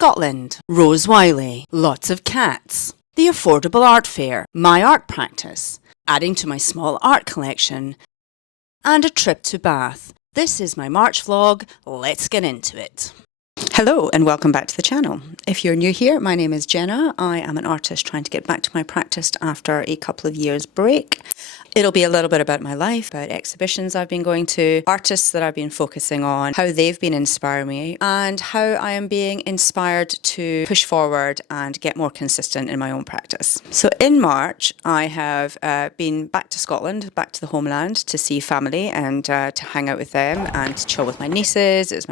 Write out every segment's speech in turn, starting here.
Scotland, Rose Wylie, lots of cats, the affordable art fair, my art practice, adding to my small art collection, and a trip to Bath. This is my March vlog. Let's get into it. Hello and welcome back to the channel. If you're new here, my name is Jenna. I am an artist trying to get back to my practice after a couple of years break. It'll be a little bit about my life, about exhibitions I've been going to, artists that I've been focusing on, how they've been inspiring me, and how I am being inspired to push forward and get more consistent in my own practice. So in March, I have been back to Scotland, back to the homeland to see family and to hang out with them and to chill with my nieces. It's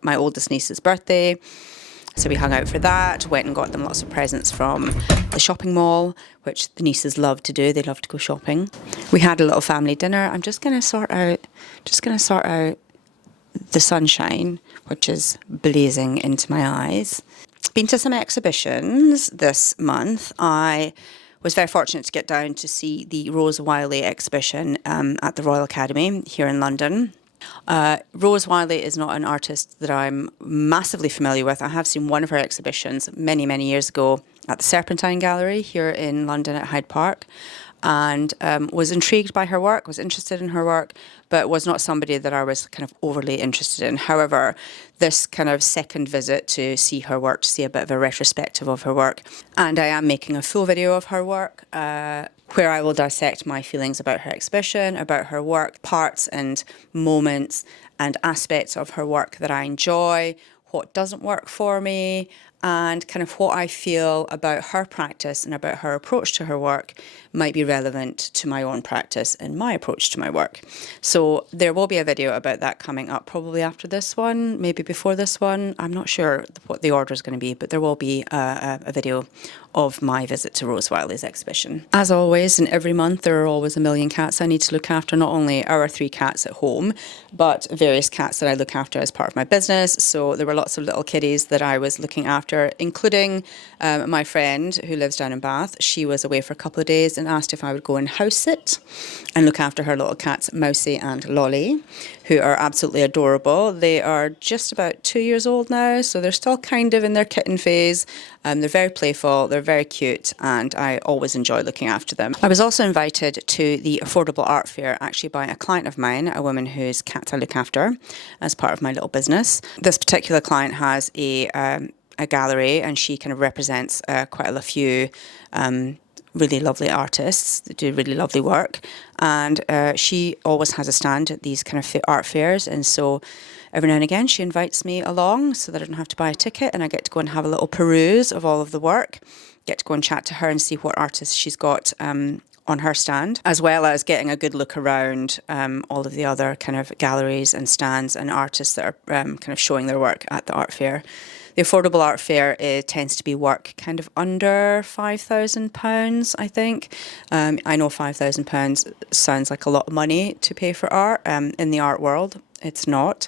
my oldest niece's birthday, so we hung out for that, went and got them lots of presents from the shopping mall, which the nieces love to do. They love to go shopping. We had a little family dinner. I'm just going to sort out the sunshine, which is blazing into my eyes. Been to some exhibitions this month. I was very fortunate to get down to see the Rose Wylie exhibition at the Royal Academy here in London. Rose Wylie is not an artist that I'm massively familiar with. I have seen one of her exhibitions many, many years ago at the Serpentine Gallery here in London at Hyde Park, and was intrigued by her work, was interested in her work, but was not somebody that I was kind of overly interested in. However, this kind of second visit to see her work, to see a bit of a retrospective of her work, and I am making a full video of her work, where I will dissect my feelings about her exhibition, about her work, parts and moments and aspects of her work that I enjoy, what doesn't work for me, and kind of what I feel about her practice and about her approach to her work might be relevant to my own practice and my approach to my work. So there will be a video about that coming up, probably after this one, maybe before this one. I'm not sure what the order is going to be, but there will be a video of my visit to Rose Wylie's exhibition. As always, in every month, there are always a million cats I need to look after, not only our 3 cats at home, but various cats that I look after as part of my business. So there were lots of little kitties that I was looking after, including my friend who lives down in Bath. She was away for a couple of days and asked if I would go and house sit and look after her little cats, Mousy and Lolly, who are absolutely adorable. They are just about 2 years old now, so they're still kind of in their kitten phase. They're very playful, they're very cute, and I always enjoy looking after them. I was also invited to the affordable art fair, actually by a client of mine, a woman whose cats I look after as part of my little business. This particular client has a gallery, and she kind of represents quite a few really lovely artists that do really lovely work, and she always has a stand at these kind of art fairs, and so every now and again she invites me along so that I don't have to buy a ticket, and I get to go and have a little peruse of all of the work, get to go and chat to her and see what artists she's got on her stand, as well as getting a good look around all of the other kind of galleries and stands and artists that are kind of showing their work at the art fair. The affordable art fair tends to be work kind of under £5,000, I think. I know £5,000 sounds like a lot of money to pay for art. In the art world, it's not.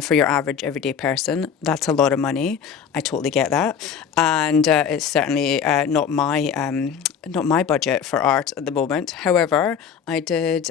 For your average everyday person, that's a lot of money. I totally get that, and it's certainly not my budget for art at the moment. However, I did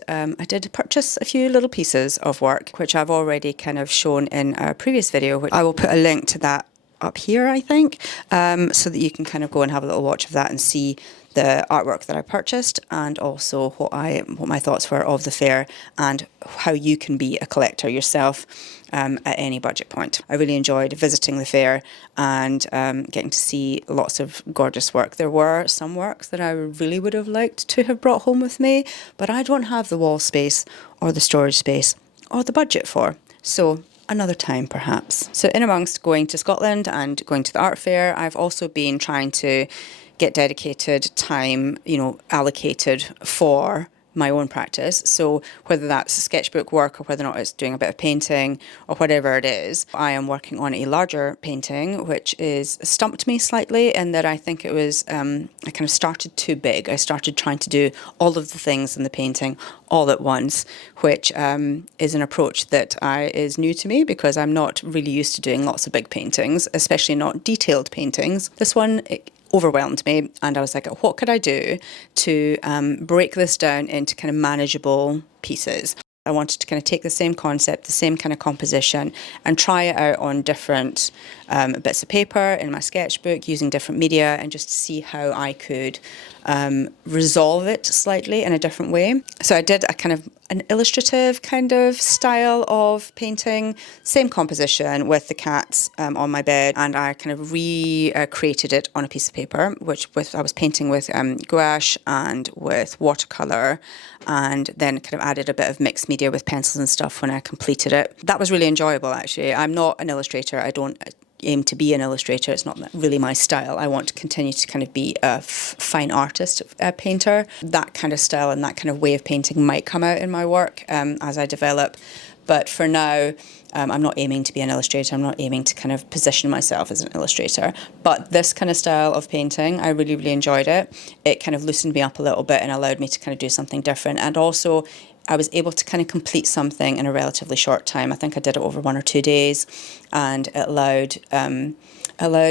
purchase a few little pieces of work, which I've already kind of shown in a previous video. Which I will put a link to that up here, I think, so that you can kind of go and have a little watch of that and see the artwork that I purchased, and also what my thoughts were of the fair and how you can be a collector yourself at any budget point. I really enjoyed visiting the fair and getting to see lots of gorgeous work. There were some works that I really would have liked to have brought home with me, but I don't have the wall space or the storage space or the budget for. So another time, perhaps. So in amongst going to Scotland and going to the art fair, I've also been trying to get dedicated time, allocated for my own practice. So whether that's sketchbook work or whether or not it's doing a bit of painting or whatever it is, I am working on a larger painting, which is stumped me slightly in that I think it was, I kind of started too big. I started trying to do all of the things in the painting all at once, which is an approach that is new to me because I'm not really used to doing lots of big paintings, especially not detailed paintings. This one, overwhelmed me, and I was like, what could I do to break this down into kind of manageable pieces? I wanted to kind of take the same concept, the same kind of composition, and try it out on different bits of paper in my sketchbook using different media and just to see how I could resolve it slightly in a different way. So I did a kind of an illustrative kind of style of painting, same composition with the cats on my bed, and I kind of recreated it on a piece of paper, I was painting with gouache and with watercolour, and then kind of added a bit of mixed media with pencils and stuff when I completed it. That was really enjoyable, actually. I'm not an illustrator. I don't aim to be an illustrator. It's not really my style. I want to continue to kind of be a fine artist, painter. That kind of style and that kind of way of painting might come out in my work as I develop. But for now, I'm not aiming to be an illustrator. I'm not aiming to kind of position myself as an illustrator. But this kind of style of painting, I really, really enjoyed it. It kind of loosened me up a little bit and allowed me to kind of do something different. And also, I was able to kind of complete something in a relatively short time. I think I did it over 1 or 2 days, and it allowed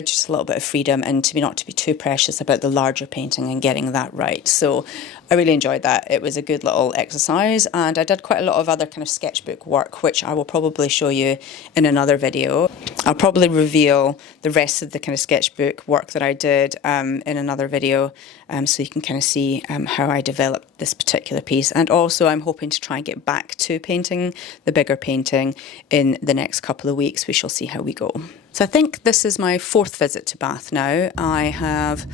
just a little bit of freedom and not to be too precious about the larger painting and getting that right. So I really enjoyed that. It was a good little exercise, and I did quite a lot of other kind of sketchbook work, which I will probably show you in another video. I'll probably reveal the rest of the kind of sketchbook work that I did in another video, so you can kind of see how I developed this particular piece. And also I'm hoping to try and get back to painting the bigger painting in the next couple of weeks. We shall see how we go. So I think this is my 4th visit to Bath now. I have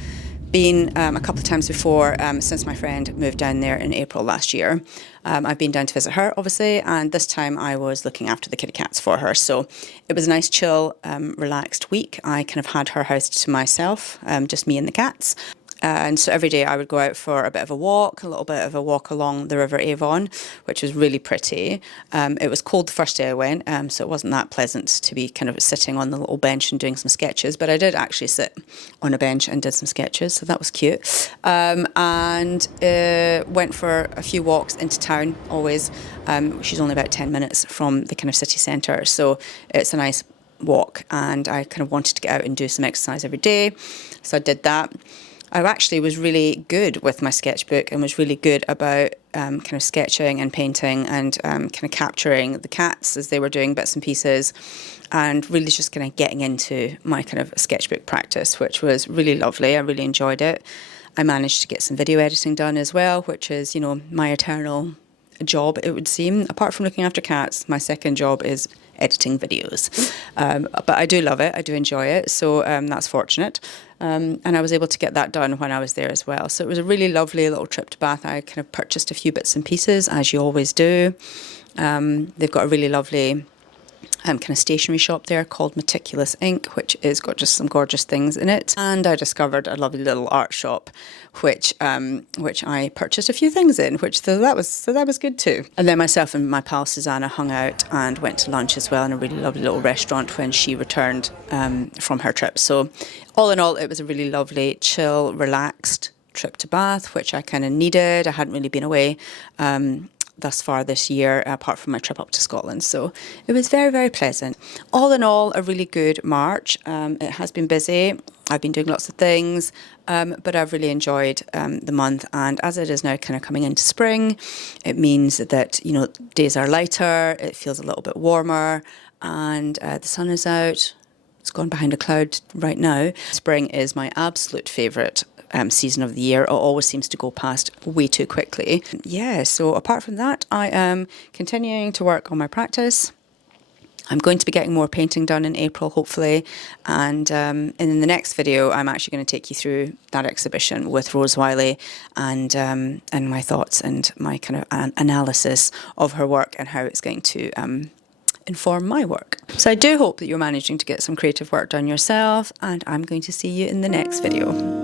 been a couple of times before since my friend moved down there in April last year. I've been down to visit her, obviously, and this time I was looking after the kitty cats for her. So it was a nice, chill, relaxed week. I kind of had her house to myself, just me and the cats. And so every day I would go out for a bit of a little bit of a walk along the River Avon, which was really pretty. It was cold the first day I went, so it wasn't that pleasant to be kind of sitting on the little bench and doing some sketches, but I did actually sit on a bench and did some sketches, so that was cute. And went for a few walks into town, always. She's only about 10 minutes from the kind of city centre, so it's a nice walk, and I kind of wanted to get out and do some exercise every day, so I did that. I actually was really good with my sketchbook and was really good about kind of sketching and painting and kind of capturing the cats as they were doing bits and pieces, and really just kind of getting into my kind of sketchbook practice, which was really lovely. I really enjoyed it. I managed to get some video editing done as well, which is, you know, my eternal job, it would seem. Apart from looking after cats, my second job is editing videos. But I do love it. I do enjoy it. So that's fortunate. And I was able to get that done when I was there as well. So it was a really lovely little trip to Bath. I kind of purchased a few bits and pieces, as you always do. They've got a really lovely kind of stationery shop there called Meticulous Ink, which has got just some gorgeous things in it. And I discovered a lovely little art shop, which I purchased a few things in, so that was good too. And then myself and my pal Susanna hung out and went to lunch as well in a really lovely little restaurant when she returned from her trip. So all in all, it was a really lovely, chill, relaxed trip to Bath, which I kind of needed. I hadn't really been away thus far this year, apart from my trip up to Scotland. So it was very, very pleasant. All in all, a really good March. It has been busy. I've been doing lots of things, but I've really enjoyed the month. And as it is now kind of coming into spring, it means that, you know, days are lighter, it feels a little bit warmer, and the sun is out. It's gone behind a cloud right now. Spring is my absolute favourite season of the year. It always seems to go past way too quickly. Yeah, so apart from that, I am continuing to work on my practice. I'm going to be getting more painting done in April, hopefully, and in the next video I'm actually going to take you through that exhibition with Rose Wylie and my thoughts and my kind of analysis of her work and how it's going to inform my work. So I do hope that you're managing to get some creative work done yourself, and I'm going to see you in the next video.